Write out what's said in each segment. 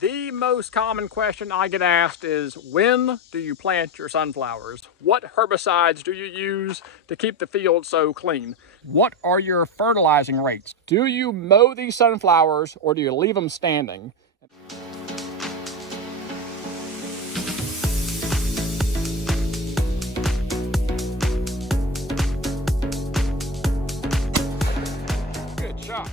The most common question I get asked is, when do you plant your sunflowers? What herbicides do you use to keep the field so clean? What are your fertilizing rates? Do you mow these sunflowers or do you leave them standing? Good shot.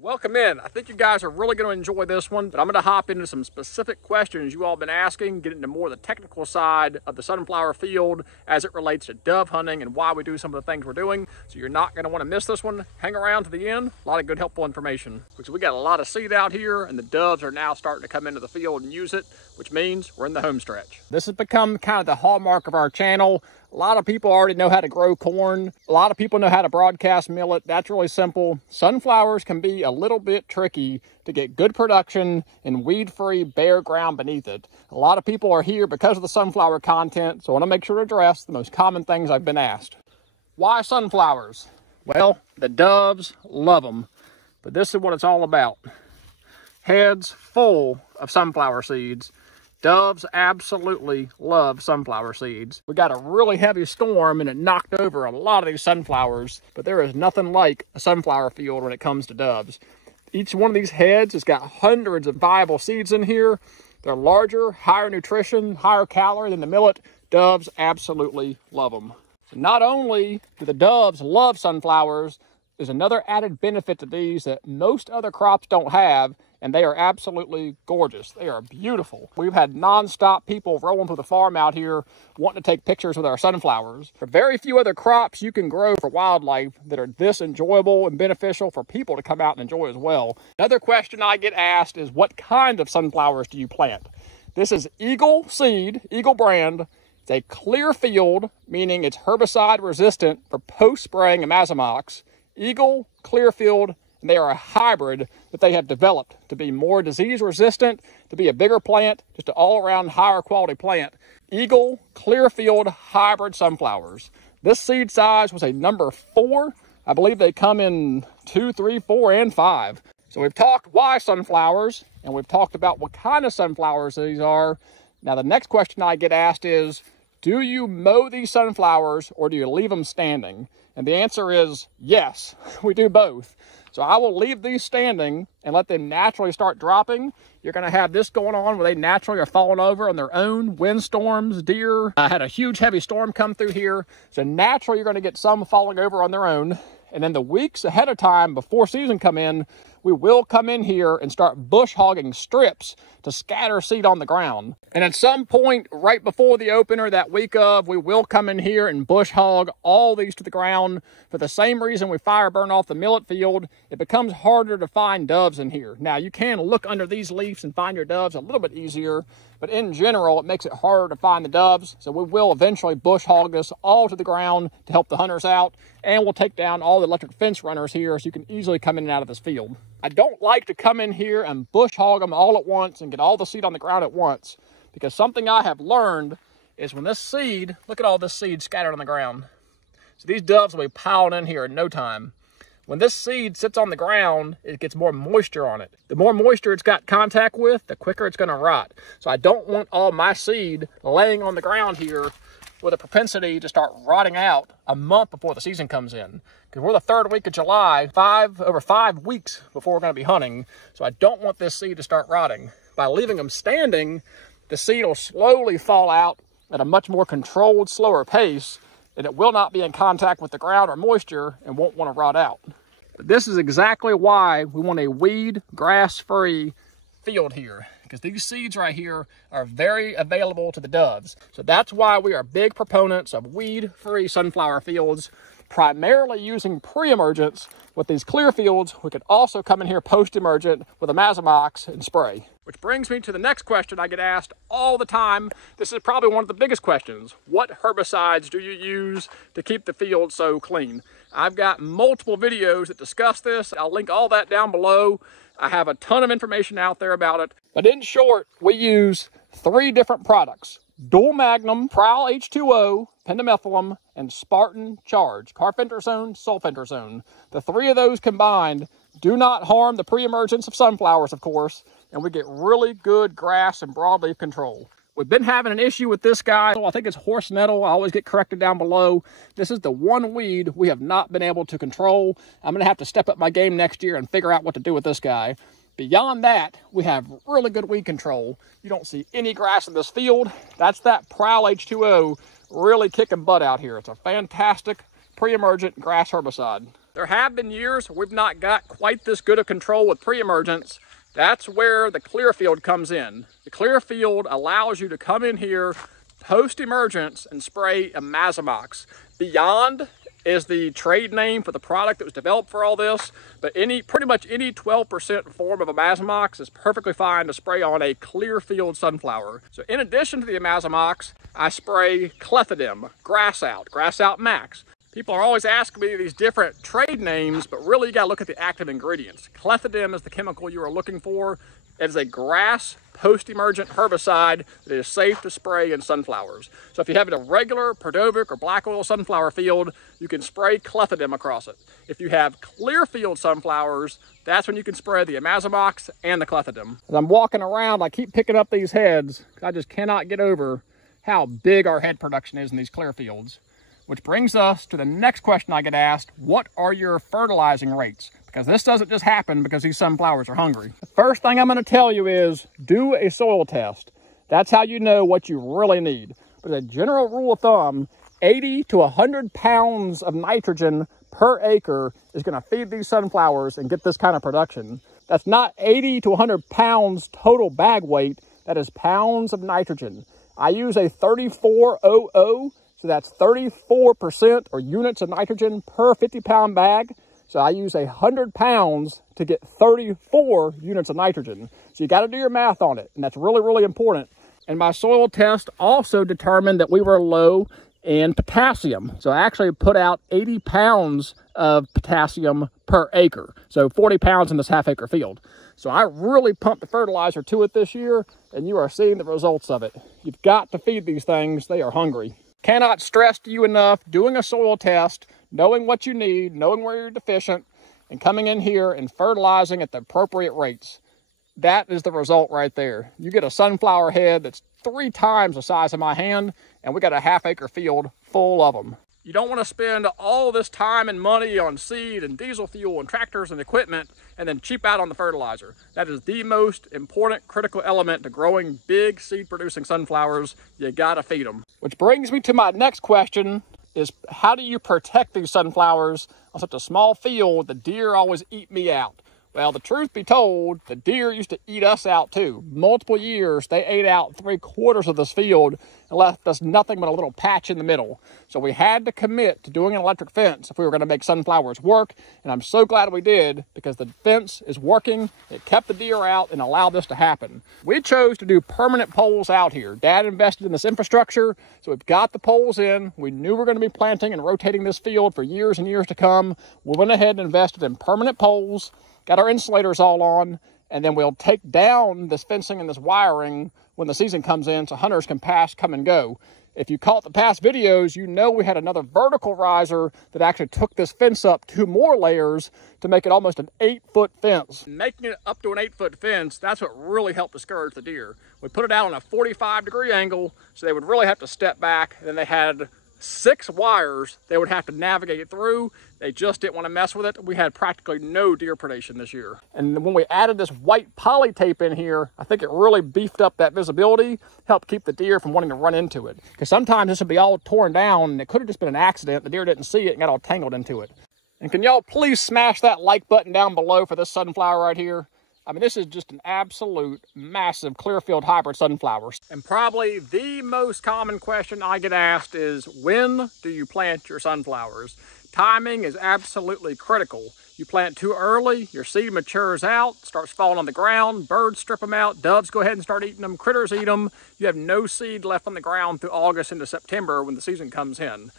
Welcome in. I think you guys are really going to enjoy this one, but I'm going to hop into some specific questions you all have been asking, get into more of the technical side of the sunflower field as it relates to dove hunting and why we do some of the things we're doing. So you're not going to want to miss this one. Hang around to the end. A lot of good, helpful information. Because we got a lot of seed out here and the doves are now starting to come into the field and use it, which means we're in the home stretch. This has become kind of the hallmark of our channel. A lot of people already know how to grow corn. A lot of people know how to broadcast millet. That's really simple. Sunflowers can be a little bit tricky to get good production and weed-free bare ground beneath it. A lot of people are here because of the sunflower content, so I want to make sure to address the most common things I've been asked. Why sunflowers? Well, the doves love them, but this is what it's all about. Heads full of sunflower seeds. Doves absolutely love sunflower seeds. We got a really heavy storm and it knocked over a lot of these sunflowers, but there is nothing like a sunflower field when it comes to doves. Each one of these heads has got hundreds of viable seeds in here. They're larger, higher nutrition, higher calorie than the millet. Doves absolutely love them. So not only do the doves love sunflowers, there's another added benefit to these that most other crops don't have, and they are absolutely gorgeous. They are beautiful. We've had non-stop people rolling through the farm out here wanting to take pictures with our sunflowers. There are very few other crops you can grow for wildlife that are this enjoyable and beneficial for people to come out and enjoy as well. Another question I get asked is, what kind of sunflowers do you plant? This is Eagle Seed, Eagle brand. It's a clear field, meaning it's herbicide resistant for post-spraying imazamox. Eagle Clearfield, and they are a hybrid that they have developed to be more disease resistant, to be a bigger plant, just an all-around higher quality plant. Eagle Clearfield hybrid sunflowers. This seed size was a number 4. I believe they come in 2, 3, 4, and 5. So we've talked why sunflowers, and we've talked about what kind of sunflowers these are. Now the next question I get asked is, do you mow these sunflowers or do you leave them standing? And the answer is yes, we do both. So I will leave these standing and let them naturally start dropping. You're going to have this going on where they naturally are falling over on their own. Windstorms, deer. I had a huge heavy storm come through here. So naturally you're going to get some falling over on their own. And then the weeks ahead of time before season come in, we will come in here and start bush hogging strips to scatter seed on the ground. And at some point right before the opener that week of, we will come in here and bush hog all these to the ground. For the same reason we fire burn off the millet field, it becomes harder to find doves in here. Now you can look under these leaves and find your doves a little bit easier, but in general it makes it harder to find the doves. So we will eventually bush hog this all to the ground to help the hunters out, and we'll take down all the electric fence runners here so you can easily come in and out of this field. I don't like to come in here and bush hog them all at once and get all the seed on the ground at once, because something I have learned is when this seed, look at all this seed scattered on the ground. So these doves will be piling in here in no time. When this seed sits on the ground, it gets more moisture on it. The more moisture it's got contact with, the quicker it's going to rot. So I don't want all my seed laying on the ground here with a propensity to start rotting out a month before the season comes in. Because we're the 3rd week of July, over 5 weeks before we're going to be hunting. So I don't want this seed to start rotting. By leaving them standing, the seed will slowly fall out at a much more controlled, slower pace, and it will not be in contact with the ground or moisture and won't want to rot out. But this is exactly why we want a weed, grass-free field here, because these seeds right here are very available to the doves. So that's why we are big proponents of weed-free sunflower fields, primarily using pre-emergence. With these clear fields, we could also come in here post-emergent with imazamox and spray. Which brings me to the next question I get asked all the time. This is probably one of the biggest questions. What herbicides do you use to keep the field so clean? I've got multiple videos that discuss this. I'll link all that down below. I have a ton of information out there about it. But in short, we use 3 different products: Dual Magnum, Prowl H2O, pendimethalin, and Spartan Charge, carfentrazone, sulfentrazone. The 3 of those combined do not harm the pre-emergence of sunflowers, of course, and we get really good grass and broadleaf control. We've been having an issue with this guy. I think it's horse nettle. I always get corrected down below. This is the one weed we have not been able to control. I'm gonna have to step up my game next year and figure out what to do with this guy. Beyond that, we have really good weed control. You don't see any grass in this field. That's that Prowl H2O really kicking butt out here. It's a fantastic pre-emergent grass herbicide. There have been years we've not got quite this good of control with pre-emergence. That's where the Clearfield comes in. The Clearfield allows you to come in here post-emergence and spray Imazamox. Beyond is the trade name for the product that was developed for all this, but pretty much any 12% form of Imazamox is perfectly fine to spray on a Clearfield sunflower. So in addition to the Imazamox, I spray Clethodim, Grass Out Max. People are always asking me these different trade names, but really you gotta look at the active ingredients. Clethodim is the chemical you are looking for. It is a grass post-emergent herbicide that is safe to spray in sunflowers. So if you have a regular Pardovic or black oil sunflower field, you can spray Clethodim across it. If you have Clearfield sunflowers, that's when you can spray the Imazamox and the Clethodim. As I'm walking around, I keep picking up these heads. I just cannot get over how big our head production is in these Clearfields. Which brings us to the next question I get asked: what are your fertilizing rates? Because this doesn't just happen because these sunflowers are hungry. The first thing I'm going to tell you is do a soil test. That's how you know what you really need. But as a general rule of thumb, 80 to 100 pounds of nitrogen per acre is going to feed these sunflowers and get this kind of production. That's not 80 to 100 pounds total bag weight. That is pounds of nitrogen. I use a 3400. So that's 34% or units of nitrogen per 50-pound bag. So I use 100 pounds to get 34 units of nitrogen. So you got to do your math on it, and that's really, really important. And my soil test also determined that we were low in potassium. So I actually put out 80 pounds of potassium per acre. So 40 pounds in this half-acre field. So I really pumped the fertilizer to it this year, and you are seeing the results of it. You've got to feed these things. They are hungry. Cannot stress to you enough, doing a soil test, knowing what you need, knowing where you're deficient, and coming in here and fertilizing at the appropriate rates. That is the result right there. You get a sunflower head that's 3 times the size of my hand, and we got a half-acre field full of them. You don't want to spend all this time and money on seed and diesel fuel and tractors and equipment and then cheap out on the fertilizer. That is the most important critical element to growing big seed-producing sunflowers. You gotta feed them. Which brings me to my next question is, how do you protect these sunflowers on such a small field? The deer always eat me out. Well, the truth be told, the deer used to eat us out too. Multiple years, they ate out 3/4 of this field and left us nothing but a little patch in the middle. So we had to commit to doing an electric fence if we were going to make sunflowers work. And I'm so glad we did, because the fence is working. It kept the deer out and allowed this to happen. We chose to do permanent poles out here. Dad invested in this infrastructure, so we've got the poles in. We knew we were going to be planting and rotating this field for years and years to come. We went ahead and invested in permanent poles. Got our insulators all on, and then we'll take down this fencing and this wiring when the season comes in so hunters can pass, come and go. If you caught the past videos, you know we had another vertical riser that actually took this fence up 2 more layers to make it almost an 8-foot fence. Making it up to an 8-foot fence, that's what really helped discourage the deer. We put it out on a 45-degree angle, so they would really have to step back. And then they had 6 wires they would have to navigate it through. They just didn't want to mess with it. We had practically no deer predation this year. And when we added this white poly tape in here, I think it really beefed up that visibility, helped keep the deer from wanting to run into it. Because sometimes this would be all torn down and it could have just been an accident. The deer didn't see it and got all tangled into it. And can y'all please smash that like button down below for this sunflower right here? I mean, this is just an absolute massive Clearfield hybrid sunflower. And probably the most common question I get asked is, when do you plant your sunflowers? Timing is absolutely critical. You plant too early, your seed matures out, starts falling on the ground, birds strip them out, doves go ahead and start eating them, critters eat them. You have no seed left on the ground through August into September when the season comes in.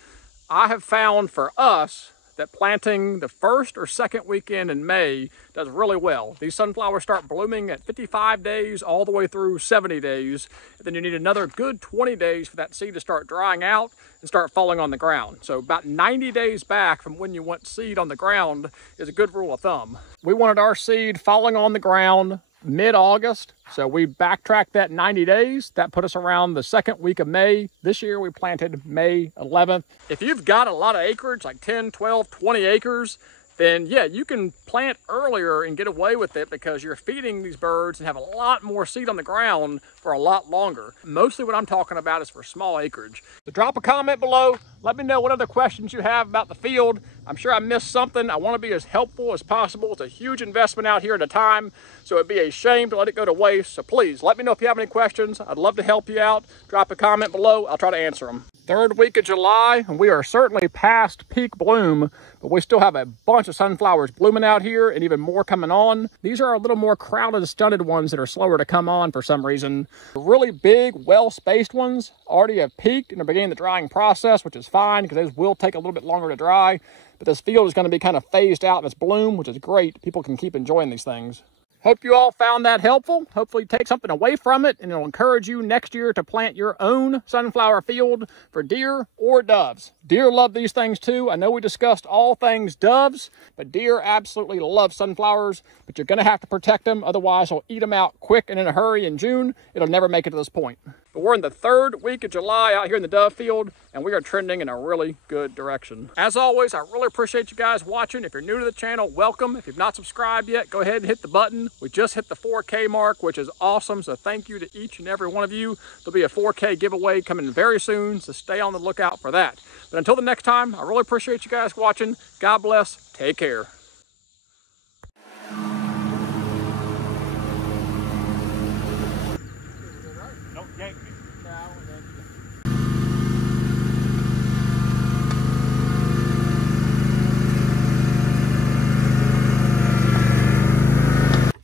I have found for us that planting the first or second weekend in May does really well. These sunflowers start blooming at 55 days all the way through 70 days. And then you need another good 20 days for that seed to start drying out and start falling on the ground. So about 90 days back from when you want seed on the ground is a good rule of thumb. We wanted our seed falling on the ground mid-August, so we backtracked that 90 days. That put us around the second week of May. This year we planted May 11th. If you've got a lot of acreage, like 10, 12, 20 acres, then yeah, you can plant earlier and get away with it because you're feeding these birds and have a lot more seed on the ground for a lot longer. Mostly what I'm talking about is for small acreage. So drop a comment below. Let me know what other questions you have about the field. I'm sure I missed something. I want to be as helpful as possible. It's a huge investment out here at a time, so it'd be a shame to let it go to waste. So please let me know if you have any questions. I'd love to help you out. Drop a comment below. I'll try to answer them. Third week of July, and we are certainly past peak bloom, but we still have a bunch of sunflowers blooming out here and even more coming on. These are a little more crowded, stunted ones that are slower to come on for some reason. The really big, well-spaced ones already have peaked and are beginning the drying process, which is fine because those will take a little bit longer to dry. But this field is going to be kind of phased out in its bloom, which is great. People can keep enjoying these things. Hope you all found that helpful. Hopefully take something away from it, and it'll encourage you next year to plant your own sunflower field for deer or doves. Deer love these things too. I know we discussed all things doves, but deer absolutely love sunflowers, but you're gonna have to protect them. Otherwise they'll eat them out quick and in a hurry in June. It'll never make it to this point. But we're in the third week of July out here in the dove field, and we are trending in a really good direction. As always, I really appreciate you guys watching. If you're new to the channel, welcome. If you've not subscribed yet, go ahead and hit the button. We just hit the 4K mark, which is awesome. So thank you to each and every one of you. There'll be a 4K giveaway coming very soon, so stay on the lookout for that. But until the next time, I really appreciate you guys watching. God bless. Take care.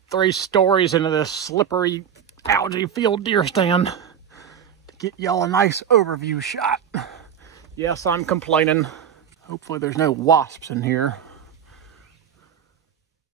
Three stories into this slippery algae field deer stand to get y'all a nice overview shot. Yes, I'm complaining. Hopefully there's no wasps in here.